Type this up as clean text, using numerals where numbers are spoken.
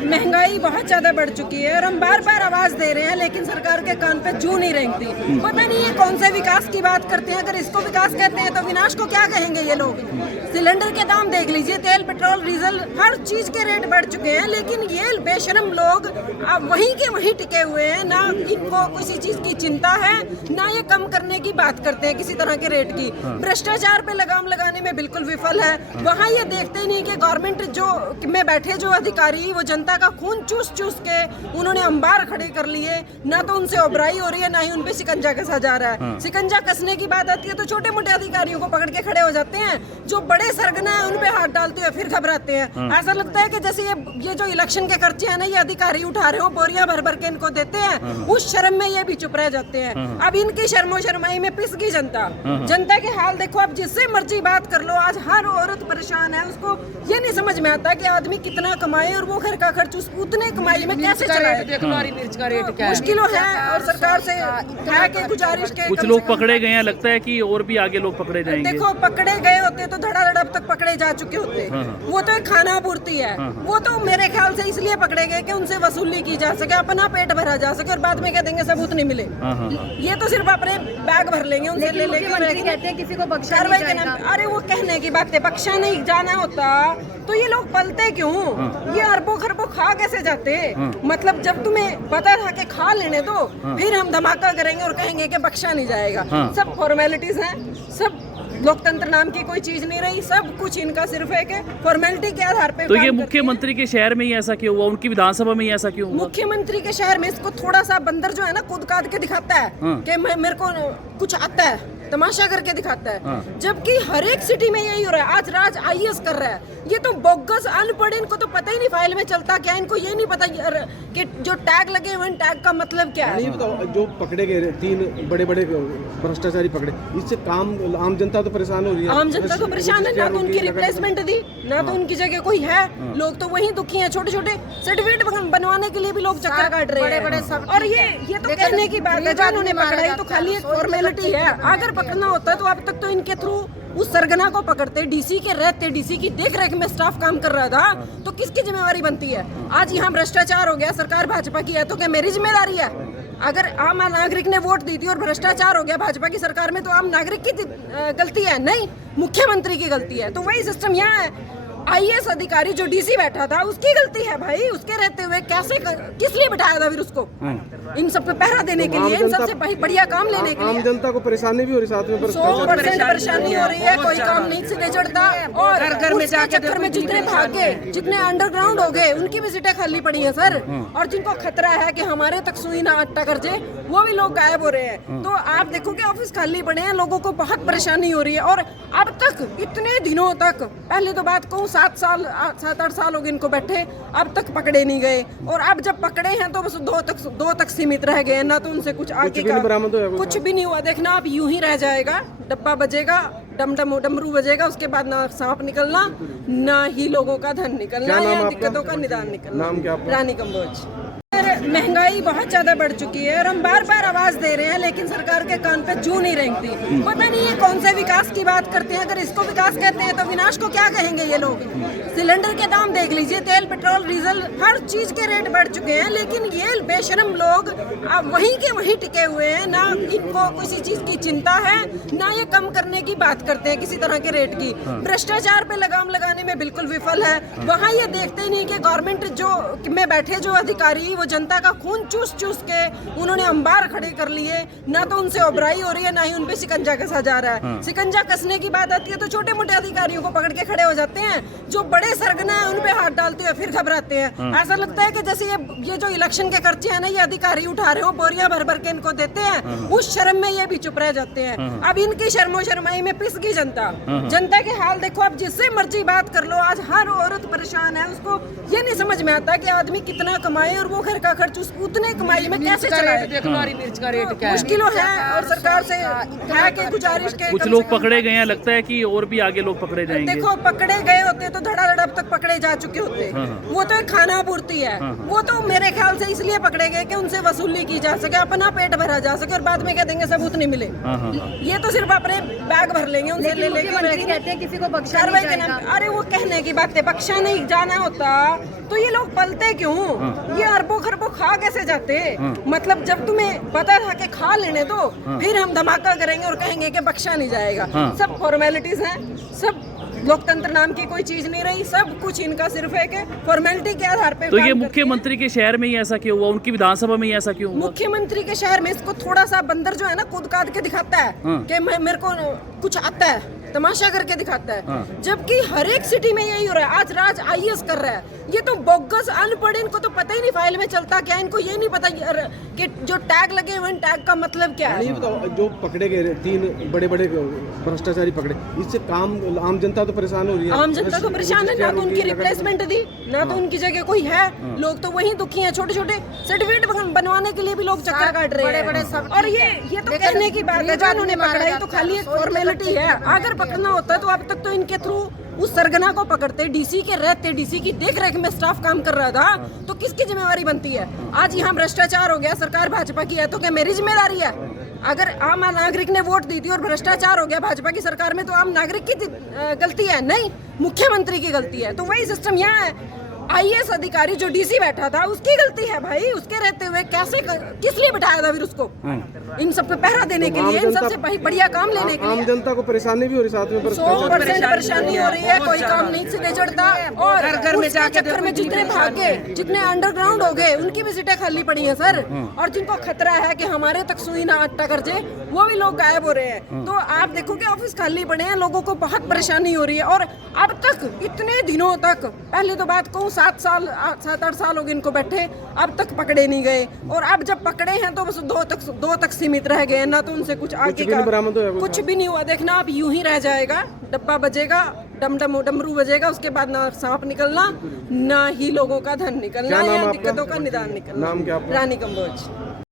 महंगाई बहुत ज्यादा बढ़ चुकी है और हम बार बार आवाज दे रहे हैं लेकिन सरकार के कान पे जू नहीं रेंगती। पता नहीं ये कौन से विकास की बात करते हैं। अगर इसको विकास कहते हैं तो विनाश को क्या कहेंगे ये लोग। सिलेंडर के दाम देख लीजिए, तेल पेट्रोल डीजल हर चीज के रेट बढ़ चुके हैं, लेकिन ये बेशरम लोग अब वहीं के वहीं टिके हुए हैं। ना इनको किसी चीज की चिंता है, ना ये कम करने की बात करते हैं किसी तरह के रेट की। भ्रष्टाचार पे लगाम लगाने में बिल्कुल विफल है। वहाँ ये देखते नहीं कि गवर्नमेंट जो में बैठे जो अधिकारी वो जनता का खून चूस चूस के उन्होंने अंबार खड़े कर लिए। ना तो उनसे उबराई हो रही है, ना ही उनपे शिकंजा कसा जा रहा है। शिकंजा कसने की बात आती है तो छोटे मोटे अधिकारियों को पकड़ के खड़े हो जाते हैं, जो बड़े सरगना है उन पे हाथ डालते हुए फिर घबराते हैं। ऐसा लगता है कि जैसे ये जो इलेक्शन के खर्चे हैं ना, ये अधिकारी उठा रहे हो, बोरियां भर भर के इनको देते हैं, उस शर्म में ये भी चुप रह जाते हैं। अब इनकी शर्मो शर्माई में पिस गई जनता। जनता के हाल देखो, अब जिससे मर्जी बात कर लो, आज हर औरत परेशान है। उसको ये नहीं समझ में आता कि आदमी कितना कमाए और वो घर का खर्च उतने कमाई में कैसे चलाए। मिर्च का रेट क्या है? मुश्किलों है और सरकार से है कि गुजारिश के कुछ लोग पकड़े गए हैं, लगता है कि और भी आगे लोग पकड़े जाएंगे। देखो, पकड़े गए होते तो धड़ाधड़ अब तक पकड़े जा चुके होते। वो तो एक खाना पूर्ति है। वो तो मेरे ख्याल से इसलिए पकड़े गए कि उनसे वसूली की जा सके, अपना पेट भरा जा सके और बाद में कह देंगे सबूत नहीं मिले। ये तो सिर्फ अपने बैग भर लेंगे, उनसे ले लेंगे। कहते हैं किसी को बख्शा कार्रवाई के नाम, अरे वो कहने की बात है। बख्शा नहीं जाना होता तो ये लोग पलते क्यों? ये अरबों खरबों खा कैसे जाते? मतलब जब तुम्हें पता था कि खा लेने दो, फिर हम धमाका करेंगे और कहेंगे कि बख्शा नहीं जाएगा। सब फॉर्मेलिटीज हैं, सब लोकतंत्र नाम की कोई चीज नहीं रही। सब कुछ इनका सिर्फ है कि फॉर्मेलिटी के आधार पे। तो ये मुख्यमंत्री के शहर में ही ऐसा क्यों हुआ? उनकी विधानसभा में ही ऐसा क्यों हुआ? मुख्यमंत्री के शहर में इसको थोड़ा सा बंदर जो है ना कूद काद के दिखाता है कि मेरे को कुछ आता है, तमाशा करके दिखाता है। जबकि हर एक सिटी में यही हो रहा है। आज राज आईएएस कर रहा है, ये तो बोगस अनपढ़, इनको तो पता ही नहीं फाइल में चलता क्या। इनको ये नहीं पता कि जो टैग लगे हुए टैग का मतलब क्या है। जो पकड़े गए 3 बड़े बड़े भ्रष्टाचारी पकड़े, इससे आम जनता तो परेशान हो रही है। आम जनता तो परेशान है, ना तो उनकी रिप्लेसमेंट दी, ना तो उनकी जगह कोई है। लोग तो वही दुखी हैं। छोटे छोटे सर्टिफिकेट बनवाने के लिए भी लोग चक्कर काट रहे हैं। और ये तो कहने की बात है, जो उन्होंने पकड़ा ये तो खाली एक फॉर्मेलिटी है। अगर पकड़ना होता तो अब तक तो इनके थ्रू उस सरगना को पकड़ते। डीसी के रहते, डीसी की देख रेख में स्टाफ काम कर रहा था, तो किसकी जिम्मेवारी बनती है? आज यहाँ भ्रष्टाचार हो गया, सरकार भाजपा की है, तो क्या मेरी जिम्मेदारी है? अगर आम नागरिक ने वोट दी थी और भ्रष्टाचार हो गया भाजपा की सरकार में, तो आम नागरिक की गलती है? नहीं, मुख्यमंत्री की गलती है। तो वही सिस्टम यहाँ है। आईएएस अधिकारी जो डीसी बैठा था उसकी गलती है भाई। उसके रहते हुए कैसे किस लिए बिठाया था फिर उसको? इन सब पे पहरा देने के लिए, इन सबसे बढ़िया काम लेने के लिए। आम जनता को परेशानी भी हो रही, साथ में 100% परेशानी हो रही है। कोई काम नहीं सिरे चढ़ता और घर में जाके चक्कर में जितने भागे, जितने अंडरग्राउंड हो गए, उनकी भी सीटें खाली पड़ी हैं सर। और जिनको खतरा है कि हमारे तक सुई ना टकर जाए, वो भी लोग गायब हो रहे हैं। तो आप देखो कि ऑफिस खाली पड़े हैं, लोगों को बहुत परेशानी हो रही है। और अब तक इतने दिनों तक, पहले तो बात कहूँ 7-8 साल हो गए इनको बैठे, अब तक पकड़े नहीं गए। और अब जब पकड़े हैं तो बस दो तक सीमित रह गए, ना तो उनसे कुछ आगे का कुछ भी नहीं हुआ। देखना अब यूं ही रह जाएगा, डब्बा बजेगा, डमरू बजेगा, उसके बाद ना सांप निकलना, ना ही लोगों का धन निकलना, या दिक्कतों का निदान निकलना। रानी कंबोज। महंगाई बहुत ज्यादा बढ़ चुकी है और हम बार बार आवाज दे रहे हैं लेकिन सरकार के कान पे जू नहीं रेंगती। पता नहीं ये कौन से विकास की बात करते हैं। अगर इसको विकास कहते हैं तो विनाश को क्या कहेंगे ये लोग। सिलेंडर के दाम देख लीजिए, तेल पेट्रोल डीजल हर चीज के रेट बढ़ चुके हैं, लेकिन ये बेशरम लोग अब वहीं के वहीं टिके हुए हैं। ना इनको किसी चीज की चिंता है, ना ये कम करने की बात करते हैं किसी तरह के रेट की। भ्रष्टाचार पे लगाम लगाने में बिल्कुल विफल है। वहाँ ये देखते नहीं कि गवर्नमेंट जो में बैठे जो अधिकारी वो जनता का खून चूस चूस के उन्होंने अंबार खड़े कर लिए। ना तो उनसे उबराई हो रही है, ना ही उनपे शिकंजा कसा जा रहा है। शिकंजा कसने की बात आती है तो छोटे मोटे अधिकारियों को पकड़ के खड़े हो जाते हैं, जो बड़े सरगना है उन पे हाथ डालते हुए फिर घबराते हैं। ऐसा लगता है कि जैसे ये जो इलेक्शन के खर्चे हैं ना, ये अधिकारी उठा रहे हो, बोरियां भर भर के इनको देते हैं, उस शर्म में ये भी चुप रह जाते हैं। अब इनकी शर्मो शर्माई में पिस गई जनता। जनता के हाल देखो, अब जिससे मर्जी बात कर लो, आज हर औरत परेशान है। उसको ये नहीं समझ में आता कि आदमी कितना कमाए और वो घर का खर्च उतने कमाई में कैसे चलाए? देखो हरी मिर्च का रेट क्या है। मुश्किलों है और सरकार से है कि गुजारिश के कुछ कम लोग से कम- पकड़े गए हैं, लगता है कि और भी आगे लोग पकड़े जाएंगे। देखो पकड़े गए होते तो धड़ाधड़ अब तक पकड़े जा चुके होते। वो तो एक खाना पूर्ति है। वो तो मेरे ख्याल से इसलिए पकड़े गए कि उनसे वसूली की जा सके, अपना पेट भरा जा सके और बाद में कह देंगे सबूत नहीं मिले। ये तो सिर्फ अपने बैग भर लेंगे, उनसे ले लेंगे। मुख्यमंत्री कहते हैं किसी को बख्शा कार्रवाई नहीं के नाम जाएगा। पे। अरे वो कहने की बात है, बख्शा नहीं जाना होता तो ये लोग पलते क्यों? ये अरबों खरबों खा कैसे जाते? मतलब जब तुम्हें पता था कि खा लेने दो, फिर हम धमाका करेंगे और कहेंगे कि बख्शा नहीं जाएगा। सब फॉर्मेलिटीज हैं, सब लोकतंत्र नाम की कोई चीज नहीं रही, सब कुछ इनका सिर्फ है कि फॉर्मेलिटी के आधार पे। तो ये काम करते हैं। मुख्यमंत्री के शहर में ही ऐसा क्यों हुआ, उनकी विधानसभा में ही ऐसा क्यों हुआ? मुख्यमंत्री के शहर में इसको थोड़ा सा बंदर जो है ना कूद काद के दिखाता है कि मेरे को कुछ आता है, तमाशा करके दिखाता है। जबकि हर एक सिटी में यही हो रहा है। आज राज आईएएस कर रहा है, ये तो बोगस अनपढ़, इनको तो पता ही नहीं फाइल में चलता क्या, इनको ये नहीं पता कि जो टैग लगे हुए टैग का मतलब क्या है। नहीं बताओ, जो पकड़े गए 3 बड़े बड़े भ्रष्टाचारी पकड़े, इससे काम आम जनता तो परेशान हो रही है। आम जनता तो परेशान है, ना तो उनकी रिप्लेसमेंट दी, ना तो उनकी जगह कोई है। लोग तो वही दुखी हैं, छोटे छोटे सर्टिफिकेट बनवाने के लिए भी लोग चक्कर काट रहे हैं। बड़े सब और ये तो कहने की बात है, जो उन्होंने पकड़ा ये तो खाली एक फॉर्मेलिटी है। अगर पकड़ना होता है तो अब तक तो इनके थ्रू उस सरगना को पकड़ते, डीसी के रहते, डीसी की देख रेख में स्टाफ काम कर रहा था, तो किसकी जिम्मेवारी बनती है? आज यहाँ भ्रष्टाचार हो गया, सरकार भाजपा की है, तो क्या मेरी जिम्मेदारी है? अगर आम नागरिक ने वोट दी थी और भ्रष्टाचार हो गया भाजपा की सरकार में, तो आम नागरिक की गलती है? नहीं, मुख्यमंत्री की गलती है। तो वही सिस्टम यहाँ है। आईएएस अधिकारी जो डीसी बैठा था उसकी गलती है भाई, उसके रहते हुए कैसे किस लिए बिठाया था फिर उसको? इन सब पे पहरा देने के लिए, इन सबसे बढ़िया काम लेने के आम लिए। जनता को परेशानी भी हो रही, साथ में 100% परेशानी हो रही है, कोई काम नहीं सीधे चढ़ता। और घर में उसके जाके चक्कर में जितने भाग गए, जितने अंडरग्राउंड हो गए, उनकी भी सीटें खाली पड़ी हैं सर। और जिनको खतरा है कि हमारे तक सुई ना अट्टा कर जाए, वो भी लोग गायब हो रहे हैं। तो आप देखो कि ऑफिस खाली पड़े हैं, लोगों को बहुत परेशानी हो रही है। और अब तक इतने दिनों तक, पहले तो बात कहूँ 7-8 साल हो गए इनको बैठे, अब तक पकड़े नहीं गए। और अब जब पकड़े हैं तो बस दो तक सीमित रह गए, ना तो उनसे कुछ आगे भी नहीं बरामद हुआ, कुछ भी नहीं हुआ। देखना अब यूं ही रह जाएगा, डब्बा बजेगा, डमरू बजेगा, उसके बाद ना सांप निकलना, ना ही लोगों का धन निकलना, क्या नाम या आपका? दिक्कतों का निदान निकलना। नाम क्या आपका? रानी कंबोज।